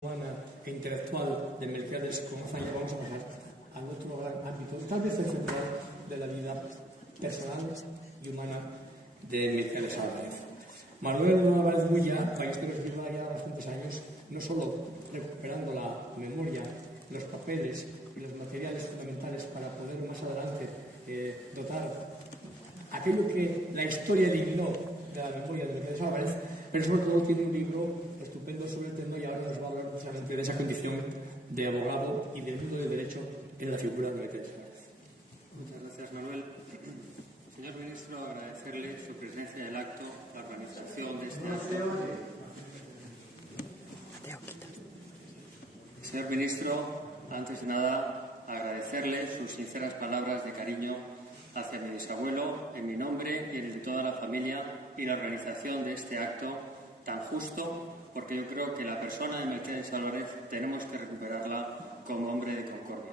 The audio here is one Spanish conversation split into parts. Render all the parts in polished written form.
humana e intelectual de Melquiades Conzaña, vamos a pasar al otro gran ámbito, tal vez el central de la vida personal y humana de Melquiades Álvarez. Manuel Álvarez Bulla, país que nos lleva ya bastantes años, no solo recuperando la memoria, los papeles y los materiales fundamentales para poder más adelante dotar aquello que la historia dignó de la memoria de Melquiades Álvarez, pero sobre todo tiene un libro estupendo sobre el tema y ahora nos va a hablar precisamente de esa condición de abogado y del mundo del derecho en la figura de Melquiades Álvarez. Muchas gracias, Manuel. Señor Ministro, agradecerle su presencia en el acto, la organización de este acto. Señor Ministro, antes de nada, agradecerle sus sinceras palabras de cariño hacia mi bisabuelo, en mi nombre y en el de toda la familia y la organización de este acto tan justo, porque yo creo que la persona de Melquiades Álvarez tenemos que recuperarla como hombre de concordia.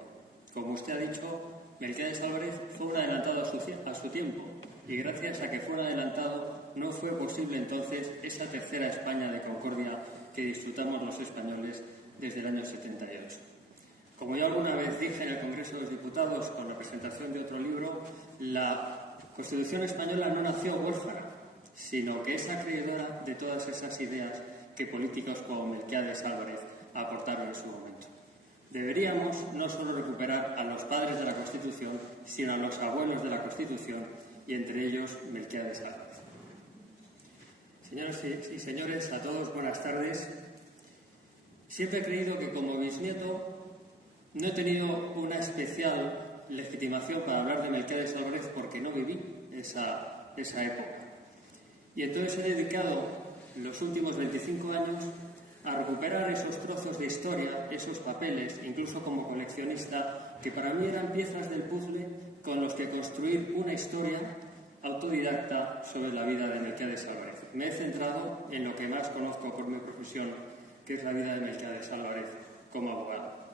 Como usted ha dicho, Melquiades Álvarez fue un adelantado a su tiempo y gracias a que fue un adelantado no fue posible entonces esa tercera España de concordia que disfrutamos los españoles desde el año 78. Como ya alguna vez dije en el Congreso de los Diputados con la presentación de otro libro, la Constitución española no nació huérfana, sino que es acreedora de todas esas ideas que políticos como Melquiades Álvarez aportaron en su momento. Deberíamos no solo recuperar a los padres de la Constitución, sino a los abuelos de la Constitución, y entre ellos Melquiades Álvarez. Señoras y señores, a todos buenas tardes. Siempre he creído que como bisnieto no he tenido una especial legitimación para hablar de Melquiades Álvarez porque no viví esa época. Y entonces he dedicado los últimos 25 años a recuperar esos trozos de historia, esos papeles, incluso como coleccionista, que para mí eran piezas del puzzle con los que construir una historia autodidacta sobre la vida de Melquiades Álvarez. Me he centrado en lo que más conozco por mi profesión, que es la vida de Melquiades Álvarez como abogado.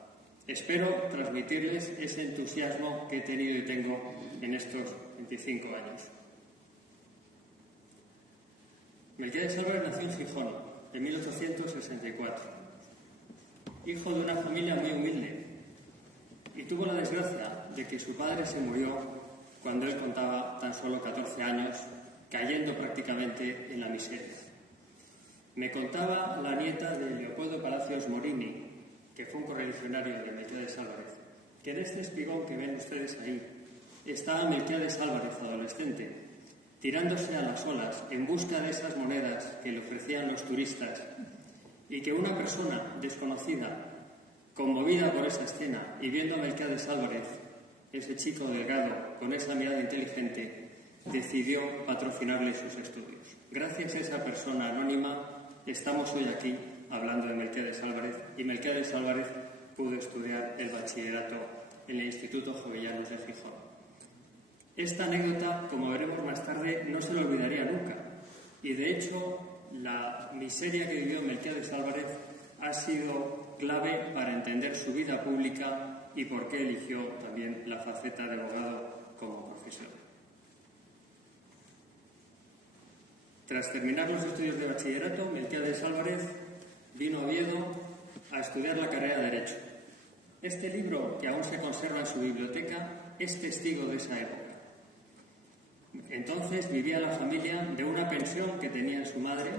Espero transmitirles ese entusiasmo que he tenido y tengo en estos 25 años. Melquiades Álvarez nació en Gijón en 1864, hijo de una familia muy humilde, y tuvo la desgracia de que su padre se murió cuando él contaba tan solo 14 años, cayendo prácticamente en la miseria. Me contaba la nieta de Leopoldo Palacios Morini, que fue un correligionario de Melquiades Álvarez, que en este espigón que ven ustedes ahí estaba Melquiades Álvarez, adolescente, tirándose a las olas en busca de esas monedas que le ofrecían los turistas, y que una persona desconocida, conmovida por esa escena y viendo a Melquiades Álvarez, ese chico delgado con esa mirada inteligente, decidió patrocinarle sus estudios. Gracias a esa persona anónima estamos hoy aquí hablando de Melquiades Álvarez, y Melquiades Álvarez pudo estudiar el bachillerato en el Instituto Jovellanos de Gijón. Esta anécdota, como veremos más tarde, no se lo olvidaría nunca. Y de hecho, la miseria que vivió Melquiades Álvarez ha sido clave para entender su vida pública y por qué eligió también la faceta de abogado como profesión. Tras terminar los estudios de bachillerato, Melquiades Álvarez vino a Oviedo a estudiar la carrera de Derecho. Este libro, que aún se conserva en su biblioteca, es testigo de esa época. Entonces vivía la familia de una pensión que tenía su madre,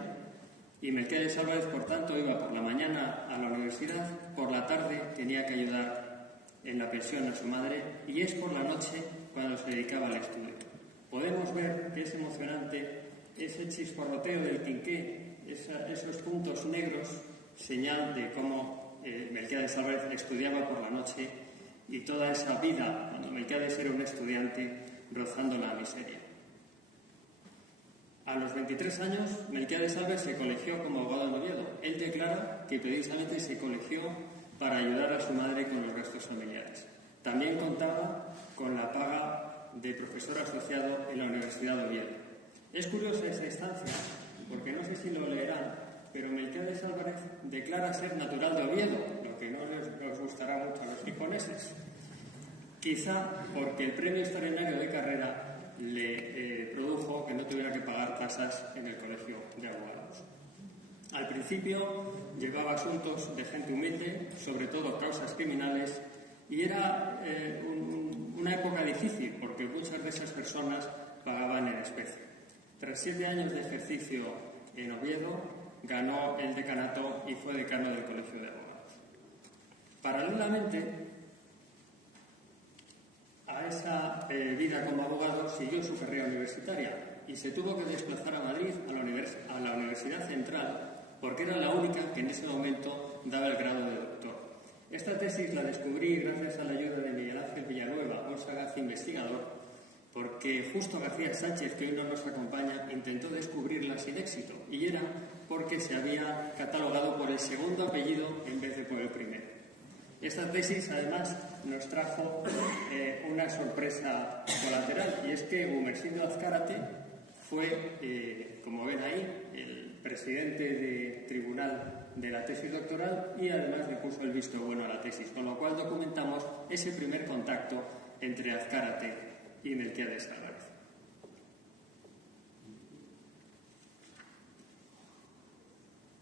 y Melquiades Álvarez, por tanto, iba por la mañana a la universidad, por la tarde tenía que ayudar en la pensión a su madre, y es por la noche cuando se dedicaba al estudio. Podemos ver que es emocionante ese chisporroteo del quinqué, esos puntos negros, señal de cómo Melquiades Álvarez estudiaba por la noche, y toda esa vida cuando Melquiades era un estudiante rozando la miseria. A los 23 años, Melquiades Álvarez se colegió como abogado en Oviedo. Él declara que precisamente se colegió para ayudar a su madre con los gastos familiares. También contaba con la paga de profesor asociado en la Universidad de Oviedo. Es curiosa esa instancia, porque no sé si lo leerán, pero Melquiades Álvarez declara ser natural de Oviedo, lo que no les gustará mucho a los gijoneses. Quizá porque el premio extraordinario de carrera le produjo que no tuviera que pagar tasas en el colegio de abogados. Al principio llevaba asuntos de gente humilde, sobre todo causas criminales, y era una época difícil porque muchas de esas personas pagaban en especie. Tras 7 años de ejercicio en Oviedo, ganó el decanato y fue decano del Colegio de Abogados. Paralelamente a esa vida como abogado, siguió su carrera universitaria y se tuvo que desplazar a Madrid, a la Universidad Central, porque era la única que en ese momento daba el grado de doctor. Esta tesis la descubrí gracias a la ayuda de Miguel Ángel Villanueva, un sagaz investigador, porque Justo García Sánchez, que hoy no nos acompaña, intentó descubrirla sin éxito, y era porque se había catalogado por el segundo apellido en vez de por el primero. Esta tesis, además, nos trajo una sorpresa colateral, y es que Gumersindo Azcárate fue, como ven ahí, el presidente de tribunal de la tesis doctoral y además le puso el visto bueno a la tesis, con lo cual documentamos ese primer contacto entre Azcárate y Melquiades Álvarez.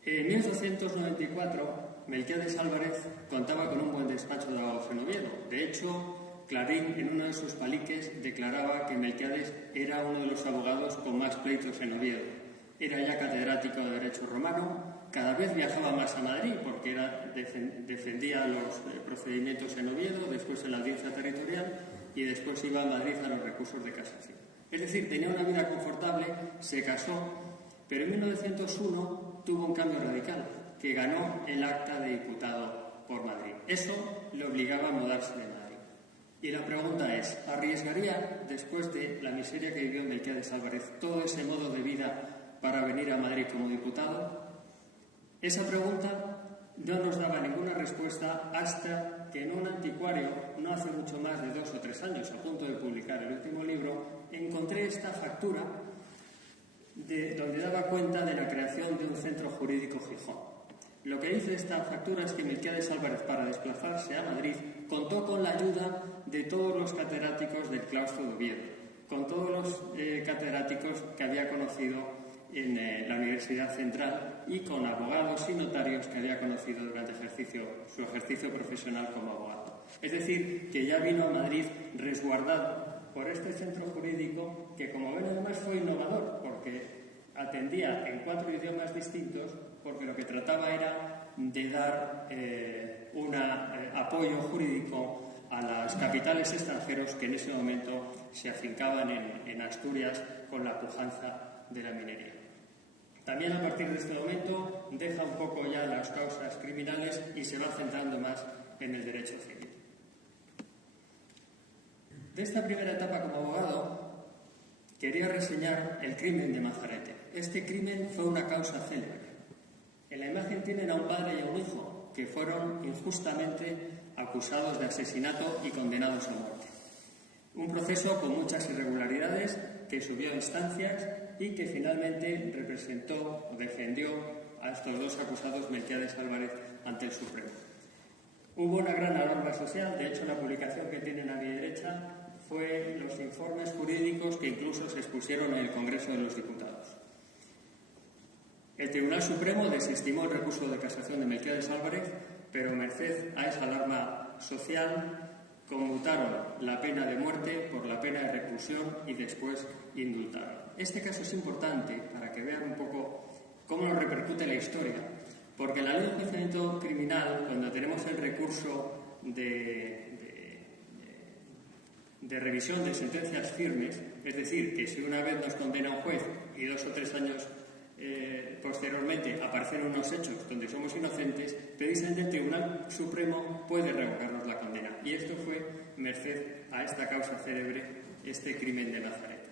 En 1294, Melquiades Álvarez contaba con un buen despacho de abogados en Oviedo. De hecho, Clarín, en uno de sus paliques, declaraba que Melquiades era uno de los abogados con más pleitos en Oviedo. Era ya catedrático de Derecho Romano, cada vez viajaba más a Madrid porque defendía los procedimientos en Oviedo, después en la Audiencia Territorial y después iba a Madrid a los recursos de casación. Es decir, tenía una vida confortable, se casó, pero en 1901 tuvo un cambio radical, que ganó el acta de diputado por Madrid. Eso le obligaba a mudarse de Madrid. Y la pregunta es, ¿arriesgaría, después de la miseria que vivió Melquiades Álvarez, todo ese modo de vida para venir a Madrid como diputado? Esa pregunta no nos daba ninguna respuesta hasta que en un anticuario, no hace mucho más de 2 o 3 años, a punto de publicar el último libro, encontré esta factura donde daba cuenta de la creación de un centro jurídico Gijón. Lo que dice esta factura es que Melquiades Álvarez, para desplazarse a Madrid, contó con la ayuda de todos los catedráticos del claustro de Oviedo, con todos los catedráticos que había conocido en la Universidad Central y con abogados y notarios que había conocido durante su ejercicio profesional como abogado. Es decir, que ya vino a Madrid resguardado por este centro jurídico que, como ven, además fue innovador porque atendía en 4 idiomas distintos, porque lo que trataba era de dar un apoyo jurídico a las capitales extranjeros que en ese momento se afincaban en Asturias con la pujanza de la minería. También a partir de este momento deja un poco ya las causas criminales y se va centrando más en el derecho civil. De esta primera etapa como abogado quería reseñar el crimen de Mazarete. Este crimen fue una causa célebre. En la imagen tienen a un padre y a un hijo que fueron injustamente acusados de asesinato y condenados a muerte. Un proceso con muchas irregularidades que subió a instancias y que finalmente defendió a estos 2 acusados, Melquiades Álvarez, ante el Supremo. Hubo una gran alarma social, de hecho la publicación que tienen a mi derecha fue los informes jurídicos que incluso se expusieron en el Congreso de los Diputados. El Tribunal Supremo desestimó el recurso de casación de Melquiades Álvarez, pero merced a esa alarma social conmutaron la pena de muerte por la pena de reclusión y después indultaron. Este caso es importante para que vean un poco cómo nos repercute la historia, porque en la ley de enjuiciamiento criminal, cuando tenemos el recurso de revisión de sentencias firmes, es decir, que si una vez nos condena un juez y 2 o 3 años posteriormente aparecen unos hechos donde somos inocentes, precisamente el Tribunal Supremo puede revocarnos la condena. Y esto fue merced a esta causa célebre, este crimen de Mazarete.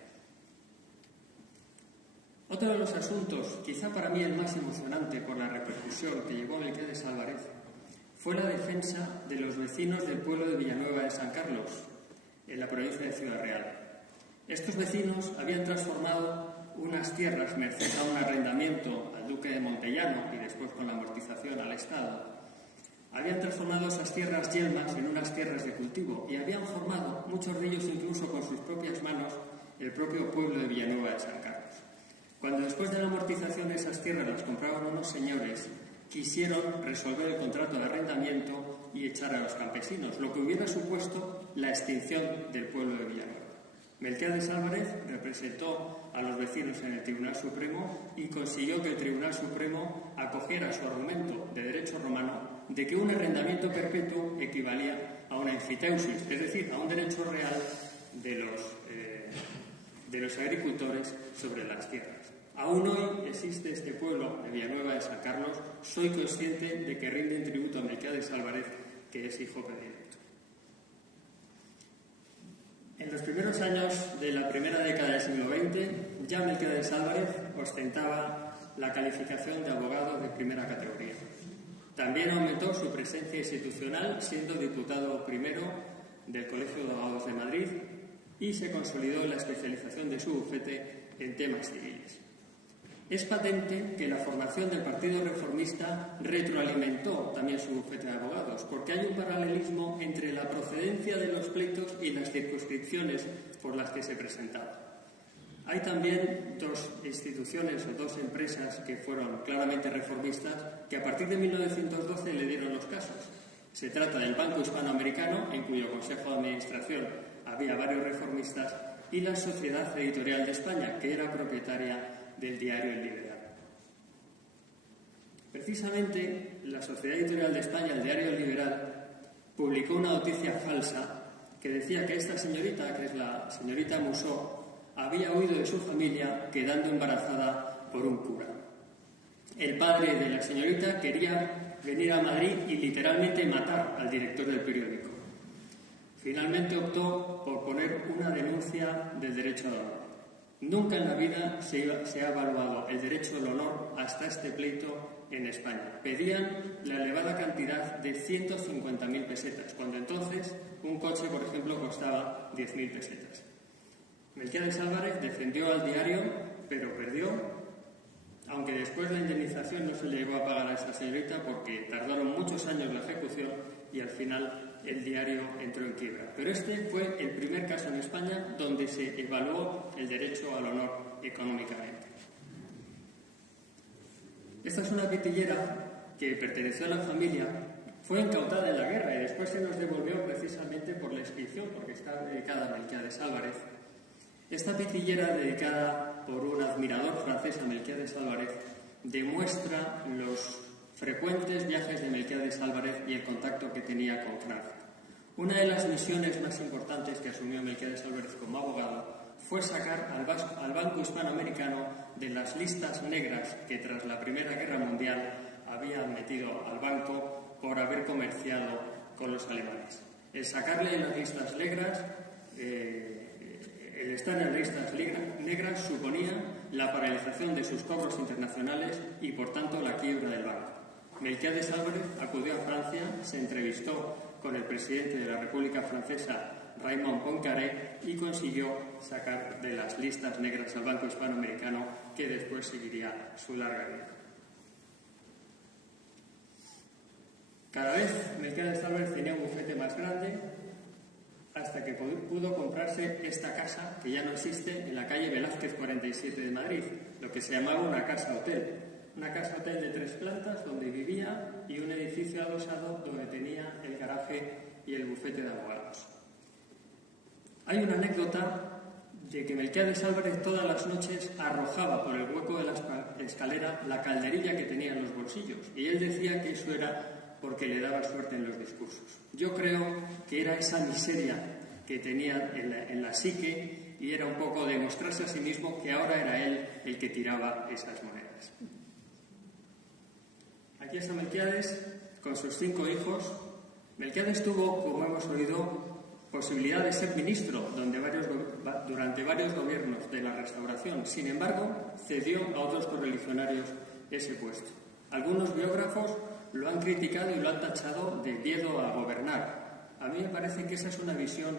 Otro de los asuntos, quizá para mí el más emocionante por la repercusión que llevó Melquiades Álvarez, fue la defensa de los vecinos del pueblo de Villanueva de San Carlos, en la provincia de Ciudad Real. Estos vecinos habían transformado unas tierras, merced a un arrendamiento al duque de Montellano y después con la amortización al Estado, habían transformado esas tierras yelmas en unas tierras de cultivo y habían formado, muchos de ellos incluso con sus propias manos, el propio pueblo de Villanueva de San Carlos. Cuando después de la amortización esas tierras las compraban unos señores, quisieron resolver el contrato de arrendamiento y echar a los campesinos, lo que hubiera supuesto la extinción del pueblo de Villanueva. Melquiades Álvarez representó a los vecinos en el Tribunal Supremo y consiguió que el Tribunal Supremo acogiera su argumento de derecho romano de que un arrendamiento perpetuo equivalía a una enfiteusis, es decir, a un derecho real de los agricultores sobre las tierras. Aún hoy existe este pueblo de Villanueva de San Carlos. Soy consciente de que rinden tributo a Melquiades Álvarez, que es hijo predilecto. En los primeros años de la primera década del siglo XX, ya Melquiades Álvarez ostentaba la calificación de abogado de primera categoría. También aumentó su presencia institucional, siendo diputado primero del Colegio de Abogados de Madrid, y se consolidó en la especialización de su bufete en temas civiles. Es patente que la formación del Partido Reformista retroalimentó también su bufete de abogados, porque hay un paralelismo entre la procedencia de los pleitos y las circunscripciones por las que se presentaban. Hay también dos instituciones o dos empresas que fueron claramente reformistas que a partir de 1912 le dieron los casos. Se trata del Banco Hispanoamericano, en cuyo Consejo de Administración había varios reformistas, y la Sociedad Editorial de España, que era propietaria del diario El Liberal. Precisamente, la Sociedad Editorial de España, el diario El Liberal, publicó una noticia falsa que decía que esta señorita, que es la señorita Musso, había huido de su familia quedando embarazada por un cura. El padre de la señorita quería venir a Madrid y literalmente matar al director del periódico. Finalmente optó por poner una denuncia del derecho al honor. Nunca en la vida se ha evaluado el derecho al honor hasta este pleito en España. Pedían la elevada cantidad de 150.000 pesetas, cuando entonces un coche, por ejemplo, costaba 10.000 pesetas. Melquiades Álvarez defendió al diario, pero perdió, aunque después la indemnización no se le llegó a pagar a esta señorita porque tardaron muchos años la ejecución y al final el diario entró en quiebra. Pero este fue el primer caso en España donde se evaluó el derecho al honor económicamente. Esta es una pitillera que perteneció a la familia, fue incautada en la guerra y después se nos devolvió precisamente por la inscripción, porque está dedicada a Melquiades Álvarez. Esta pitillera, dedicada por un admirador francés a Melquiades Álvarez, demuestra los frecuentes viajes de Melquiades Álvarez y el contacto que tenía con Francia. Una de las misiones más importantes que asumió Melquiades Álvarez como abogado fue sacar al Banco Hispanoamericano de las listas negras que tras la Primera Guerra Mundial habían metido al banco por haber comerciado con los alemanes. El sacarle de las listas negras, el estar en las listas negras suponía la paralización de sus cobros internacionales y, por tanto, la quiebra del banco. Melquiades Álvarez acudió a Francia, se entrevistó con el presidente de la República Francesa, Raymond Poincaré, y consiguió sacar de las listas negras al Banco Hispanoamericano, que después seguiría su larga vida. Cada vez Melquiades Álvarez tenía un bufete más grande, hasta que pudo comprarse esta casa, que ya no existe, en la calle Velázquez 47 de Madrid, lo que se llamaba una casa-hotel. Una casa-hotel de 3 plantas donde vivía y un edificio adosado donde tenía el garaje y el bufete de abogados. Hay una anécdota de que Melquiades Álvarez todas las noches arrojaba por el hueco de la escalera la calderilla que tenía en los bolsillos, y él decía que eso era porque le daba suerte en los discursos. Yo creo que era esa miseria que tenía en la psique y era un poco demostrarse a sí mismo que ahora era él el que tiraba esas monedas. Aquí está Melquiades con sus 5 hijos. Melquiades tuvo, como hemos oído, posibilidad de ser ministro durante varios gobiernos de la Restauración. Sin embargo, cedió a otros correligionarios ese puesto. Algunos biógrafos lo han criticado y lo han tachado de miedo a gobernar. A mí me parece que esa es una visión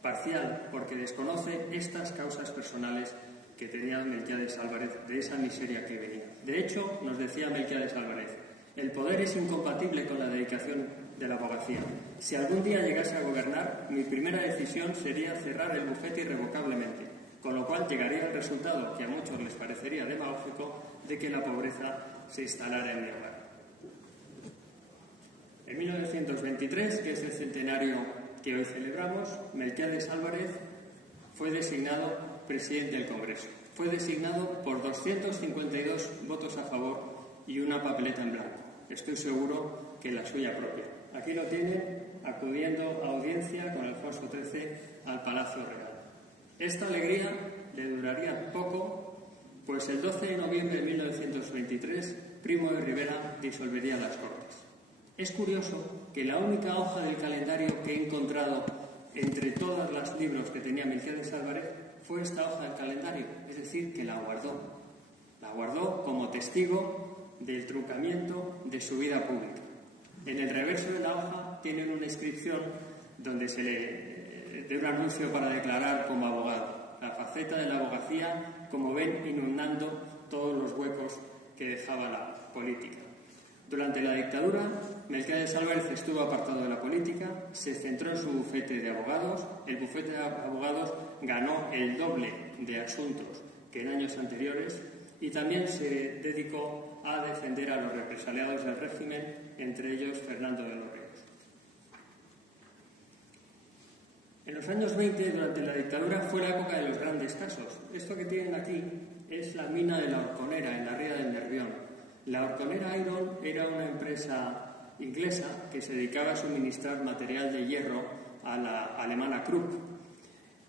parcial, porque desconoce estas causas personales que tenía Melquiades Álvarez de esa miseria que venía. De hecho, nos decía Melquiades Álvarez, el poder es incompatible con la dedicación de la abogacía. Si algún día llegase a gobernar, mi primera decisión sería cerrar el bufete irrevocablemente. con lo cual llegaría al resultado, que a muchos les parecería demagógico, de que la pobreza se instalara en mi hogar. En 1923, que es el centenario que hoy celebramos, Melquiades Álvarez fue designado presidente del Congreso. Fue designado por 252 votos a favor y una papeleta en blanco. Estoy seguro que la suya propia. Aquí lo tienen, acudiendo a audiencia con Alfonso XIII al Palacio Real. Esta alegría le duraría poco, pues el 12 de noviembre de 1923, Primo de Rivera disolvería las Cortes. Es curioso que la única hoja del calendario que he encontrado entre todos los libros que tenía Melquiades Álvarez fue esta hoja del calendario, es decir, que la guardó. La guardó como testigo del truncamiento de su vida pública. En el reverso de la hoja tienen una inscripción donde de un anuncio para declarar como abogado. La faceta de la abogacía, como ven, inundando todos los huecos que dejaba la política. Durante la dictadura, Melquiades Álvarez estuvo apartado de la política, se centró en su bufete de abogados. El bufete de abogados ganó el doble de asuntos que en años anteriores y también se dedicó a defender a los represaliados del régimen, entre ellos Fernando de los Ríos. En los años 20, durante la dictadura, fue la época de los grandes casos. Esto que tienen aquí es la mina de La Horconera, en la ría del Nervión. La Horconera Iron era una empresa inglesa que se dedicaba a suministrar material de hierro a la alemana Krupp.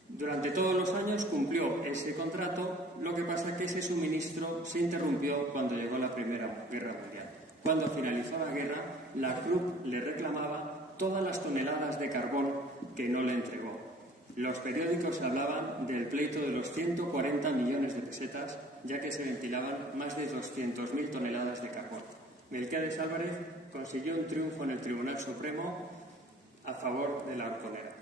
Durante todos los años cumplió ese contrato, lo que pasa es que ese suministro se interrumpió cuando llegó la Primera Guerra Mundial. Cuando finalizó la guerra, la Krupp le reclamaba todas las toneladas de carbón que no le entregó. Los periódicos hablaban del pleito de los 140 millones de pesetas, ya que se ventilaban más de 200.000 toneladas de carbón. Melquiades Álvarez consiguió un triunfo en el Tribunal Supremo a favor de la Horconera.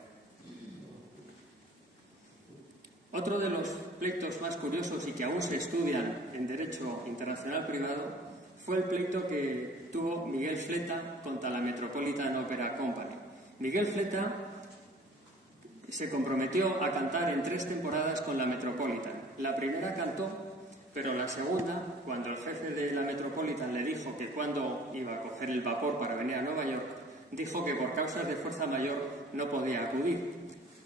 Otro de los pleitos más curiosos y que aún se estudian en Derecho Internacional Privado fue el pleito que tuvo Miguel Fleta contra la Metropolitan Opera Company. Miguel Fleta se comprometió a cantar en 3 temporadas con la Metropolitan. La primera cantó, pero la segunda, cuando el jefe de la Metropolitan le dijo que cuando iba a coger el vapor para venir a Nueva York, dijo que por causas de fuerza mayor no podía acudir,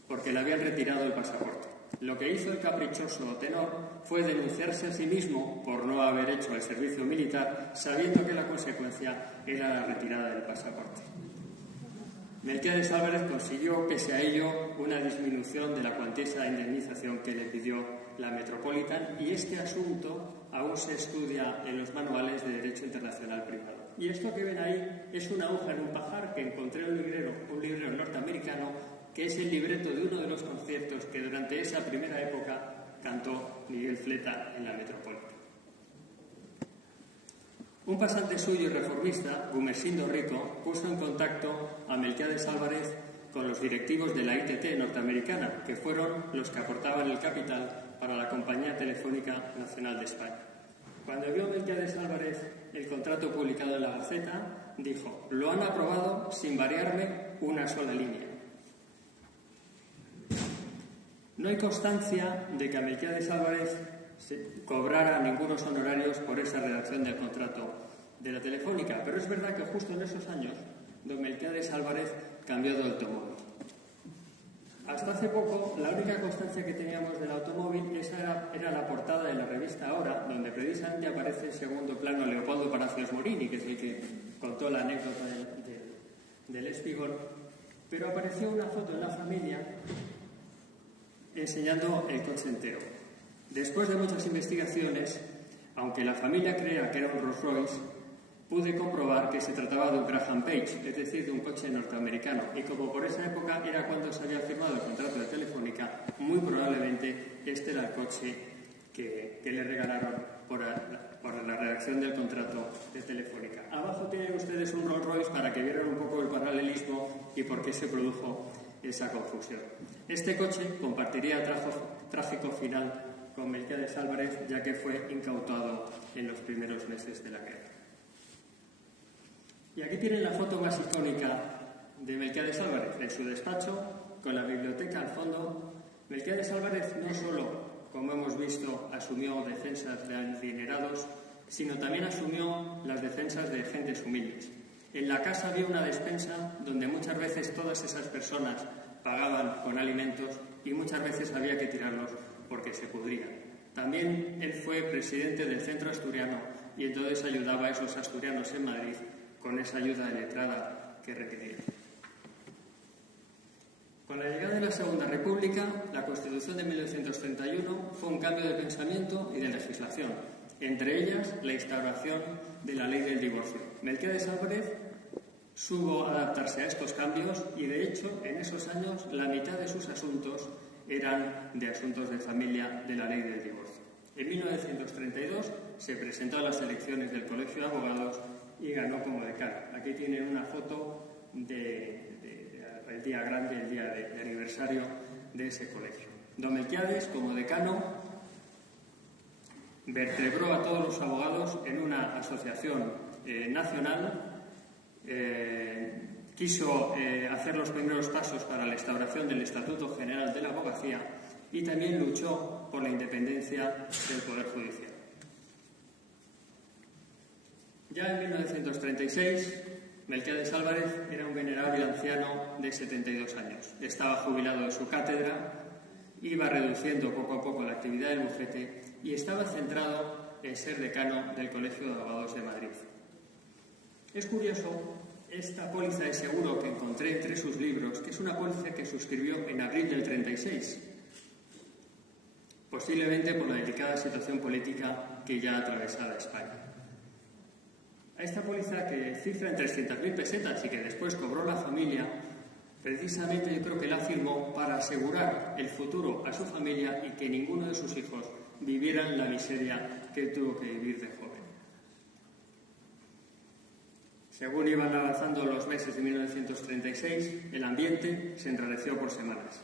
porque le habían retirado el pasaporte. Lo que hizo el caprichoso tenor fue denunciarse a sí mismo por no haber hecho el servicio militar, sabiendo que la consecuencia era la retirada del pasaporte. Melquiades Álvarez consiguió, pese a ello, una disminución de la cuantiosa indemnización que le pidió la Metropolitan, y este asunto aún se estudia en los manuales de Derecho Internacional Privado. Y esto que ven ahí es una aguja en un pajar que encontré en un librero norteamericano, que es el libreto de uno de los conciertos que durante esa primera época cantó Miguel Fleta en la Metropolitan. Un pasante suyo y reformista, Gumersindo Rico, puso en contacto a Melquiades Álvarez con los directivos de la ITT norteamericana, que fueron los que aportaban el capital para la Compañía Telefónica Nacional de España. Cuando vio Melquiades Álvarez el contrato publicado en la Gaceta, dijo: «Lo han aprobado sin variarme una sola línea». No hay constancia de que a Melquiades Álvarez se cobrara ningunos honorarios por esa redacción del contrato de la Telefónica, pero es verdad que justo en esos años don Melquiades Álvarez cambió de automóvil. Hasta hace poco, la única constancia que teníamos del automóvil era la portada de la revista Ahora, donde precisamente aparece en segundo plano Leopoldo Palacios Morini, que es el que contó la anécdota del espigón, pero apareció una foto en la familia enseñando el coche entero. Después de muchas investigaciones, aunque la familia crea que era un Rolls Royce, pude comprobar que se trataba de un Graham Page, es decir, de un coche norteamericano. Y como por esa época era cuando se había firmado el contrato de Telefónica, muy probablemente este era el coche que le regalaron por la redacción del contrato de Telefónica. Abajo tienen ustedes un Rolls Royce para que vieran un poco el paralelismo y por qué se produjo esa confusión. Este coche compartiría tráfico final con Melquiades Álvarez, ya que fue incautado en los primeros meses de la guerra. Y aquí tienen la foto más icónica de Melquiades Álvarez en su despacho, con la biblioteca al fondo. Melquiades Álvarez no solo como hemos visto, asumió defensas de adinerados, sino también asumió las defensas de gentes humildes. En la casa había una despensa donde muchas veces todas esas personas pagaban con alimentos y muchas veces había que tirarlos porque se pudrían. También él fue presidente del Centro Asturiano y entonces ayudaba a esos asturianos en Madrid con esa ayuda letrada que requerían. Con la llegada de la Segunda República, la Constitución de 1931 fue un cambio de pensamiento y de legislación, entre ellas la instauración de la ley del divorcio. Melquiades Álvarez supo adaptarse a estos cambios y, de hecho, en esos años la mitad de sus asuntos eran de asuntos de familia de la ley del divorcio. En 1932 se presentó a las elecciones del Colegio de Abogados y ganó como decano. Aquí tienen una foto del día grande, el día de aniversario de ese colegio. Don Melquiades, como decano, vertebró a todos los abogados en una asociación nacional, quiso hacer los primeros pasos para la instauración del Estatuto General de la Abogacía y también luchó por la independencia del Poder Judicial. Ya en 1936, Melquiades Álvarez era un venerable anciano de 72 años. Estaba jubilado de su cátedra, iba reduciendo poco a poco la actividad del bufete y estaba centrado en ser decano del Colegio de Abogados de Madrid. Es curioso esta póliza de seguro que encontré entre sus libros, que es una póliza que suscribió en abril del 36, posiblemente por la delicada situación política que ya atravesaba España. A esta póliza, que cifra en 300.000 pesetas y que después cobró la familia, precisamente yo creo que la firmó para asegurar el futuro a su familia y que ninguno de sus hijos viviera en la miseria que él tuvo que vivir de joven. Según iban avanzando los meses de 1936, el ambiente se enrareció por semanas.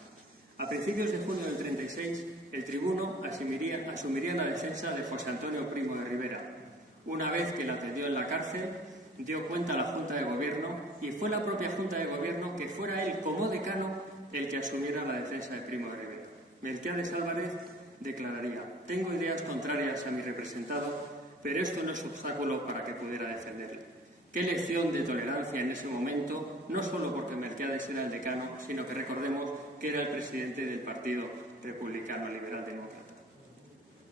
A principios de junio del 36, el tribuno asumiría la defensa de José Antonio Primo de Rivera. Una vez que la atendió en la cárcel, dio cuenta a la Junta de Gobierno y fue la propia Junta de Gobierno que fuera él como decano el que asumiera la defensa de Primo de Rivera. Melquiades Álvarez declararía: «Tengo ideas contrarias a mi representado, pero esto no es obstáculo para que pudiera defenderle». Qué lección de tolerancia en ese momento, no solo porque Melquiades era el decano, sino que recordemos que era el presidente del Partido Republicano Liberal Demócrata.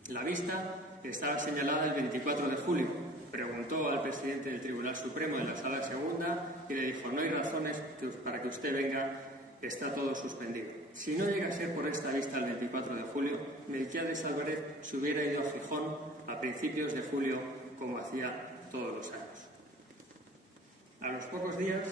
La vista estaba señalada el 24 de julio. Preguntó al presidente del Tribunal Supremo en la Sala Segunda y le dijo: «No hay razones para que usted venga, está todo suspendido». Si no llega a ser por esta vista el 24 de julio, Melquiades Álvarez se hubiera ido a Gijón a principios de julio, como hacía todos los años. A los pocos días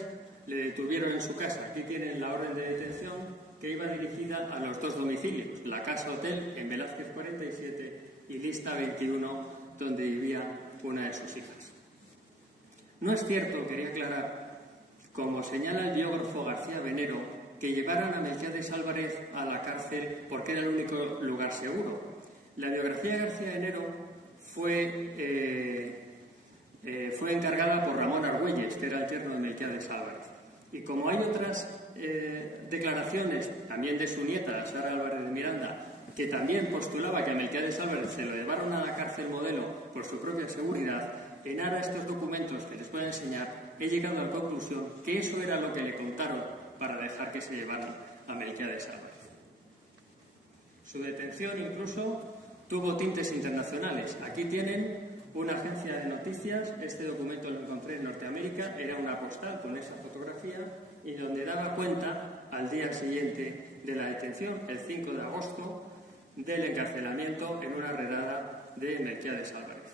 le detuvieron en su casa. Aquí tienen la orden de detención, que iba dirigida a los dos domicilios, la Casa Hotel en Velázquez 47 y Lista 21, donde vivía una de sus hijas. No es cierto, quería aclarar, como señala el biógrafo García Venero, que llevaran a Melquiades Álvarez a la cárcel porque era el único lugar seguro. La biografía de García Venero fue encargada por Ramón Argüelles, que era el yerno de Melquiades Álvarez. Y como hay otras declaraciones, también de su nieta, Sara Álvarez de Miranda, que también postulaba que a Melquiades Álvarez se lo llevaron a la cárcel modelo por su propia seguridad, en aras a estos documentos que les puedo enseñar, he llegado a la conclusión que eso era lo que le contaron para dejar que se llevaran a Melquiades Álvarez. Su detención incluso tuvo tintes internacionales. Aquí tienen una agencia de noticias, este documento lo encontré en Norteamérica, era una postal con esa fotografía y donde daba cuenta al día siguiente de la detención, el 5 de agosto, del encarcelamiento en una redada de Melquiades Álvarez.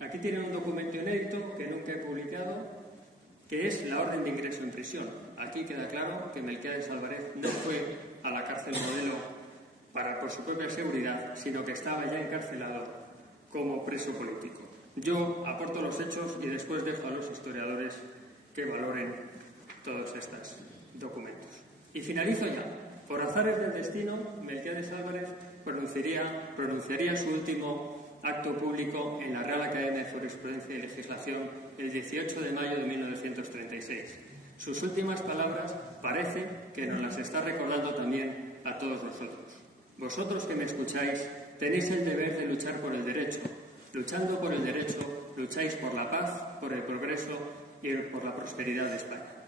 Aquí tienen un documento inédito que nunca he publicado, que es la orden de ingreso en prisión. Aquí queda claro que Melquiades Álvarez no fue a la cárcel modelo por su propia seguridad, sino que estaba ya encarcelado como preso político. Yo aporto los hechos y después dejo a los historiadores que valoren todos estos documentos. Y finalizo ya. Por azares del destino, Melquiades Álvarez pronunciaría su último acto público en la Real Academia de Jurisprudencia y Legislación el 18 de mayo de 1936. Sus últimas palabras parece que nos las está recordando también a todos nosotros. Vosotros que me escucháis, tenéis el deber de luchar por el derecho. Luchando por el derecho, lucháis por la paz, por el progreso y por la prosperidad de España.